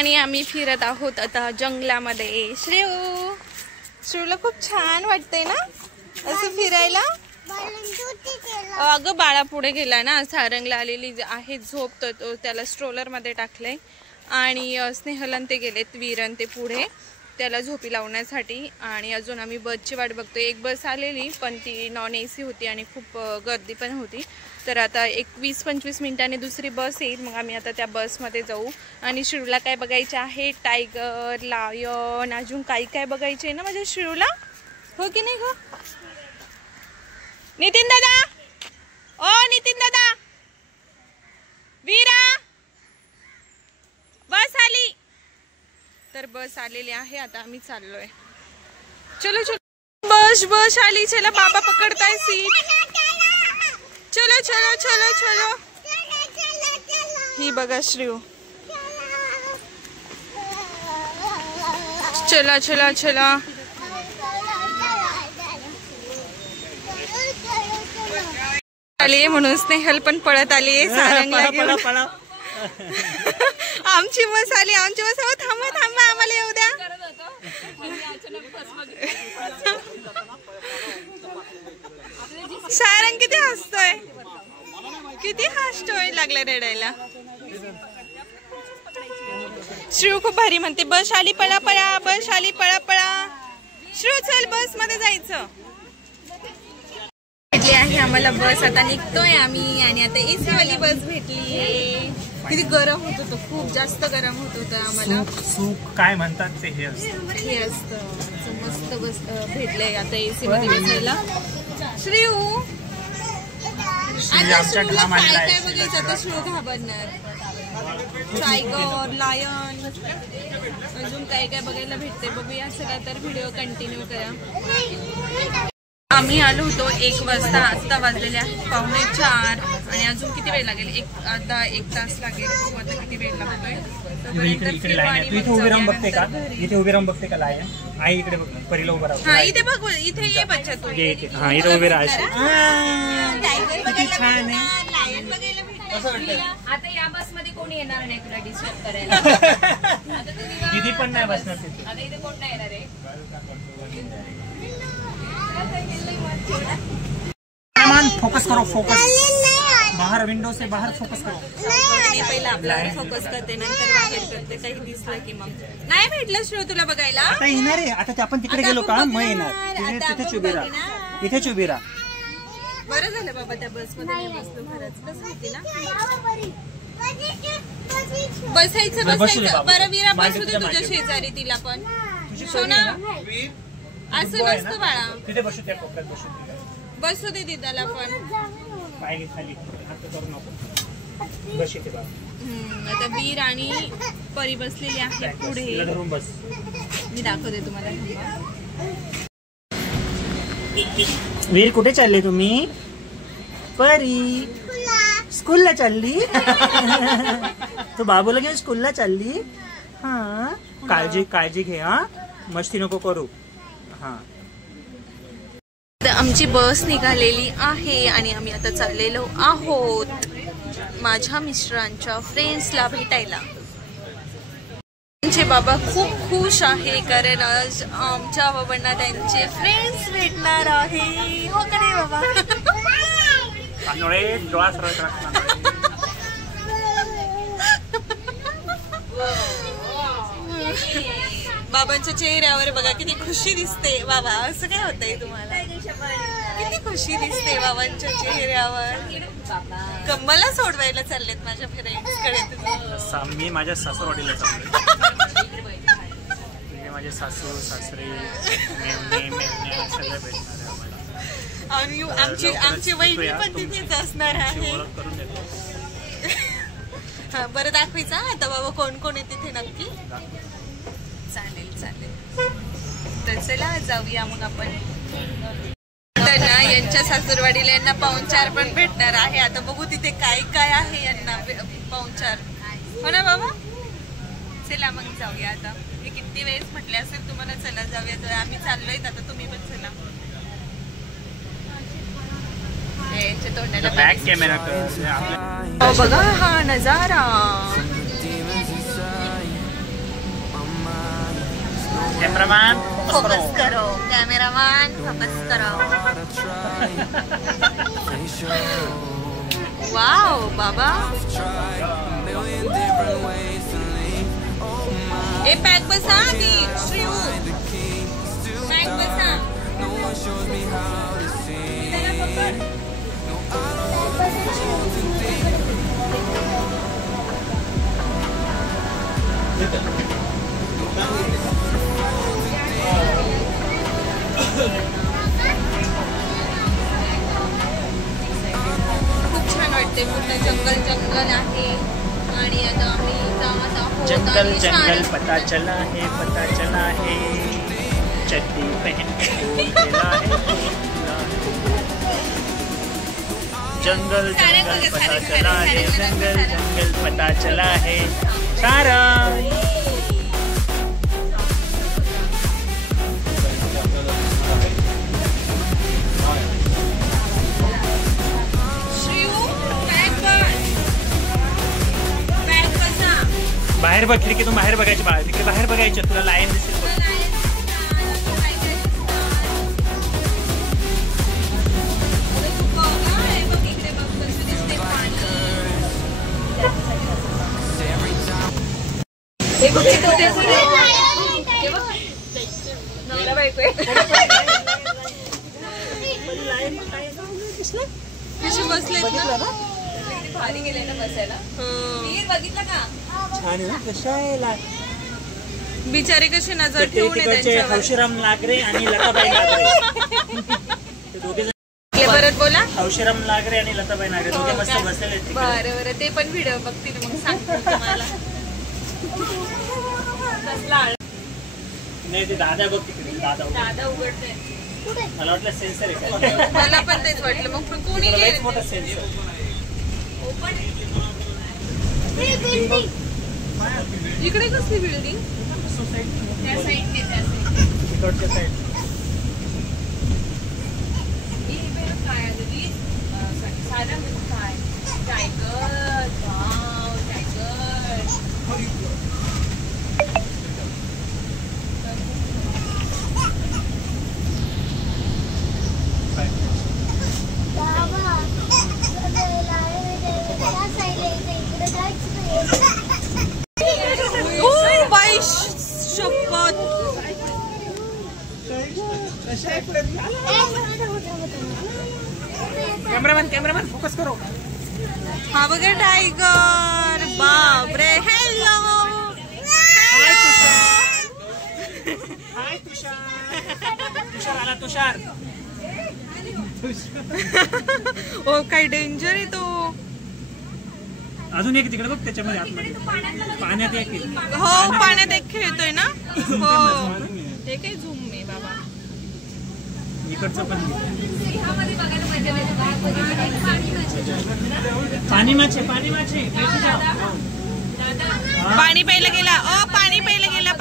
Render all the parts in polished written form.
आणि आम्ही फिरत आहोत आता जंगलामध्ये. श्रेयूला खूप छान वाटतंय ना असं फिरायला. अगं बाळा पुढे गेला ना, सारंगला आलेली आहे झोप, तर त्याला स्ट्रोलर मध्ये टाकलंय आणि स्नेहलन ते गेलेत, वीरन ते पुढे त्याला झोपी लावण्यासाठी. आणि अजून आम्ही बसची वाट बघतोय. एक बस आलेली पण ती नॉन AC होती आणि खूप गर्दी पण होती, तर आता एक 20-25 मिनिटांनी दुसरी बस येईल, मग आम्ही आता त्या बसमध्ये जाऊ. आणि शिरूला काय बघायचे आहे, टायगर, लायन, अजून काही काय बघायचे आहे ना माझ्या शिरूला, हो की नाही ग नितीन दादा? ओ नितीन दादा, वीरा बस आली. तर बस आलेली आहे, आता आम्ही चाललोय. चलो चलो बस आली, चला बाबा पकडताय सीट. चलो चलो चलो चलो. ही बघा श्रेयू. चला चला चला. आली म्हणून स्नेहल पण पळत आली सारंगला घेऊन. आमची बस आली, आमची बस. हो थांबा थांबा, आम्हाला येऊ द्या. सारंग किती हसतोय, किती हसतोय, लागला रडायला. श्रेयू खूप भारी म्हणते बस आली पळा पळा, बस आली पळा पळा. श्रेयू चल बस मध्ये जायचं. भेटली आहे आम्हाला बस, आता निघतोय आम्ही. आणि आता AC वाली बस भेटली. किती गरम होत होतं, खूप जास्त गरम होत होतं आम्हाला. सूप काय म्हणतात ते हे असतं. मस्त बस भेटलंय आता AC मध्ये बसायला. श्रेयू आता श्रेयूला काय काय बघायचं, आता श्रेयू घाबरणार. टायगर, लायन, अजून काय काय बघायला भेटते बघूया. चला तर व्हिडिओ कंटिन्यू करा. आम्ही आलो होतो 1 वाजता, आता वाजलेले आहेत 3:45 आणि अजून किती वेळ लागेल, आता 1 तास लागेल. आता किती वेळ लागतोय. इथे उभी राहून बघते का, इथे उभी राहून बघते का लायन? आई इकडे बघ, परीला उभा राहा. हा इथे बघ, इथे ये बच्चा तू. हा इथे उभी राहा. छान आहे. लायन बघायला भेटतं. आता या बस मध्ये कोणी येणार नाही तुला डिस्टर्ब करायला. दीदी पण नाही बसणार तिथे. आता इथे कोण नाही येणार आहे. फोकस करो, फोकस बाहर, विंडो से बाहर फोकस करो. मी पहिला आपल्यावर फोकस करते, नंतर बाहेर करते. काही दिसलं की मग नाही भेटलं श्रेयू तुला बघायला. आता येणार आहे. आता आपण तिकडे गेलो का मग येणार. तिथेच उभी राहा, इथेच उभी राहा. बरं झालं बाबा त्या बस मध्ये बसलो. खरंच कसं होती ना, बसायचं. बरं वीरा बसू दे तुझ्या शेजारी तिला पण. सोना असं नसतं बाळा, तिथे बसू त्या कोपऱ्यात बसू. बसू दे दिदाला पण. पाय खाली हात करू नको, बस इथे बाबा. आता वीर आणि परी बसलेली आहे पुढे. बस मी दाखवते तुम्हाला. वीर कुठे चालले तुम्ही? परी स्कूलला चालली. तू बाबूला घेऊन स्कूलला चालली. हा काळजी घे, हा मस्ती नको करू. हा आमची बस निघालेली आहे आणि आम्ही आता चाललेलो आहोत माझ्या मिस्टरांच्या फ्रेंड्सला भेटायला. त्यांचे बाबा खूप खुश आहे कारण आज आमच्या बाबांना त्यांचे फ्रेंड्स भेटणार आहे. हो का नाही बाबा? बाबांच्या चेहऱ्यावर बघा किती खुशी दिसते. बाबा असं काय होतंय तुम्हाला? किती खुशी दिसते बाबांच्या चेहऱ्यावर. कम्मला सोडवायला चाललेत माझ्या फ्रेंड्स कडे. मी माझ्या सासूरवाडीला चाललोय. माझे सासू सासरे सगळे भेटणार आहे. आमची वहिनी पण तिथेच असणार आहे. बरं दाखवायचा आता बाबा कोण कोण आहे तिथे नक्की. चालेल तर चला जाऊया मग आपण. तर ना यांच्या सासूरवाडीला यांना पाहुणचार पण भेटणार आहे. आता बघू तिथे काय काय आहे यांना पाहुणचार. हो ना बाबा? चला मग जाऊया आता. मी किती वेळेस म्हटले असेल तुम्हाला चला जाऊया. जर आम्ही चाललोय आता तुम्ही पण चला. यांच्या तोंडाला बॅक कॅमेरा बघा हा नजारा. कॅमेरामॅन फोकस करो, कॅमेरामॅन फोकस करो. वाव बाबा. ए पॅक बसा की श्रीऊ, पॅक बसा. त्याला पकड. खूप छान वाटते. पूर्ण जंगल जंगल आहे आणि आता आम्ही जात आहोत. जंगल जंगल पता चला है चड्डी पहन के जंगल जंगल पता चला है, जंगल जंगल पता चला है सारा. बाहेर बघ, खिडकीतून बाहेर बघायची बाहेर, तिकडे बाहेर बघायचं, तुला लायन दिसेल. कशी बसलेत ना, भारी गेले ना बसायला. बघितलं का छान आहे कशा आहे. बिचारे कसे नजर ठेवून हौशीराम लागरे आणि लताबाई नागरे ते दोघे जण. परत बोला. हौशीराम लागरे आणि लताबाई नागरे दोघे मस्त बसलेले. बरं बरं, ते पण व्हिडिओ बघतील मग सांगतो तुम्हाला. नाही ते दादा बघ तिकडे, दादा उघडते. मला वाटलं सेन्सर आहे. मला पण तेच वाटलं. मग कोणी मोठा सेन्सर. इकडे कसली बिल्डिंग? त्या साईडने, त्या इकडच्या साईड. काय साधा काय tiger. Wow tiger. Cameraman focus करो. हा बघा टायगर. बापरे. हॅलो. हाय तुषार. तुषार आला. तुषार. ओ काय डेंजर आहे तो. अजून एक तिकडे बघ त्याच्यामध्ये आतमध्ये पाण्यात एक. हो पाण्यात एक खेळतोय ना. हो ते काय झूम आहे बाबा. इकडचं पण पाणी माचे. पाणी प्यायला गेला. पाणी प्यायला गेला.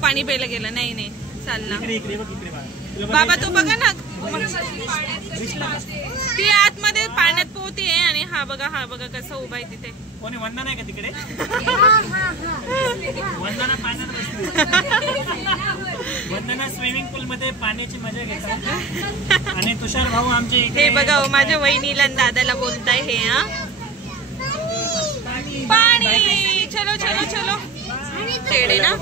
पाणी प्यायला गेला. नाही चालला. बाबा तो बघा ना, ती आतमध्ये पाण्यात पोहते आणि हा बघा कसा उभा आहे तिथे. कोणी वंदना आहे का तिकडे? वंदना पाण्यात बसली. वंदना स्विमिंग पूल मध्ये पाण्याची मजा घेतात. आणि तुषार भाऊ आमचे हे बघा माझ्या वहिनीला दादाला बोलताय हे. हा पाणी. चलो शेड ना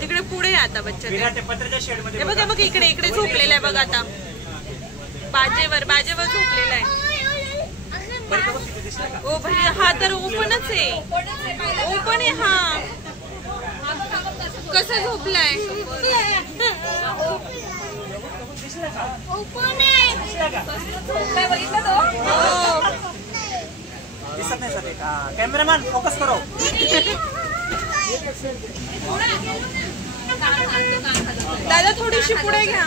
तिकडे पुढे आता बच्चा. हे बघा इकडे झोपलेला आहे बघा. आता बाजेवर झोपलेला आहे. ओ भैया हा तर ओपनच आहे. ओपन आहे हा. कसा झोपलाय. कॅमेरामॅन फोकस करो. दादा थोडीशी पुढे घ्या.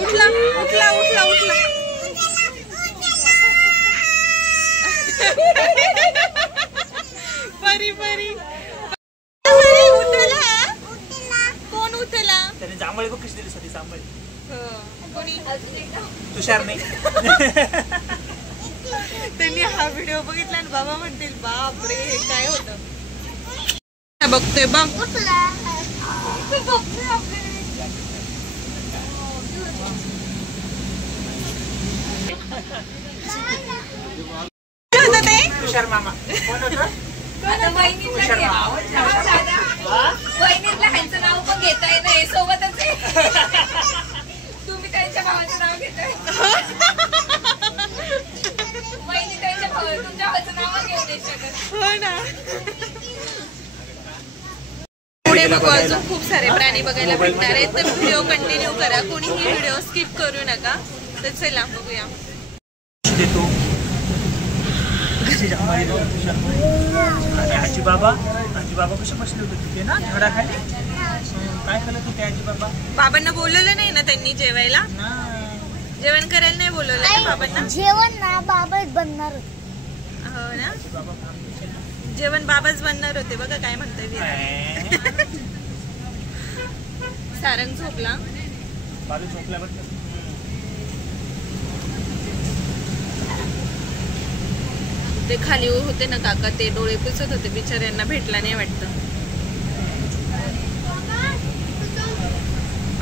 उठला. परी कोण उठला? त्याने जांभळी बघ कशी दिली. जांभळी कोणी? तुषार नाही. त्यांनी हा व्हिडिओ व्हिडिओ बघितला आणि बाबा म्हणतील बापरे हे काय होतं. बघतोय बघ तुषार मामा वहिनीतल्या ह्यांचं नाव पण घेता येत नाही सोबतच तुम्ही त्यांच्या भावाचं नाव घेताय. वहिनी त्यांच्या तुमच्या भावाचं नाव घेऊ नाही शकत. हो ना. पुढे बघू अजून खूप सारे प्राणी बघायला भेटणार आहेत तर व्हिडिओ कंटिन्यू करा. कोणीही व्हिडिओ स्किप करू नका. तर चला बघूया. आजी बाबा कसे बसले होते तिथे ना झाडाखाली. काय करत होते आजी बाबा? बाबांना बोलवलं नाही ना त्यांनी जेवायला? जेवण करायला नाही बोलवलं ना बाबांना? जेवण ना बाबाच बनणार होते. हो ना. जेवण बाबाच बनणार होते. बघा काय म्हणतोय सारंग झोपला. बाबू झोपला बघ. ते खाली होते ना काका ते डोळे पुसत होते बिचाऱ्यांना भेटला नाही वाटतं.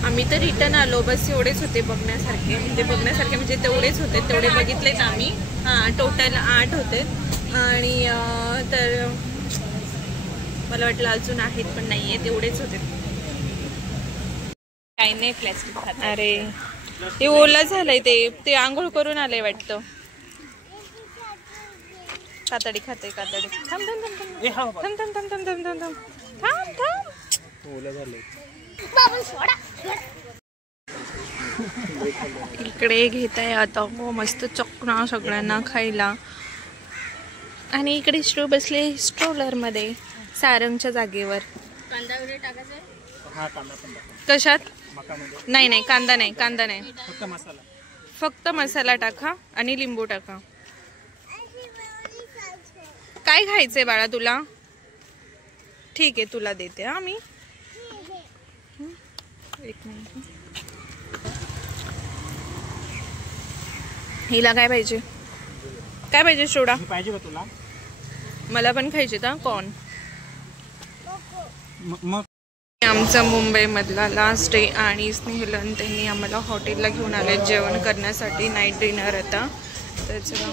आम्ही तर रिटर्न आलो. बस एवढेच होते बघण्यासारखे म्हणजे तेवढेच होते. तेवढे बघितलेच आम्ही. हां टोटल 8 होते आणि तर मला वाटलं अजून आहेत पण नाहीये तेवढेच होते. काही नाही प्लॅस्टिक खात. अरे ते ओलं झालंय ते आंघोळ करून आलंय वाटतं. कातडी खाते कातडी. थांब थांब थांब थांब थांब थांब थांब थांब थांब थांब थांब थांब. ओलं झालंय. इकडे घेत आहे आता मस्त चकना सगळ्यांना खायला. आणि इकडे श्रू बसले स्ट्रोलर मध्ये सारंगच्या जागेवर. कांदा वगैरे टाकायचा. कशात? नाही कांदा नाही फक्त मसाला टाका आणि लिंबू टाका. काय खायचंय बाळा तुला? ठीक आहे तुला देते. मी एक मिनिट. हिला काय पाहिजे सोडा? पाहिजे का तुला? मला पण खायचे का कॉर्न. मग आमचा मुंबई मधला लास्ट डे आणि स्नेहलन त्यांनी आम्हाला हॉटेलला घेऊन आले जेवण करण्यासाठी. नाईट डिनर आता. तर चला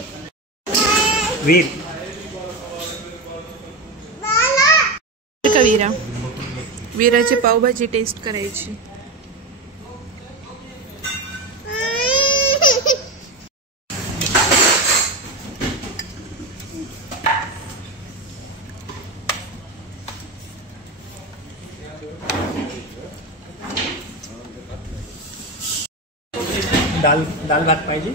वीराची पावभाजी टेस्ट करायची. दाल भात पाहिजे.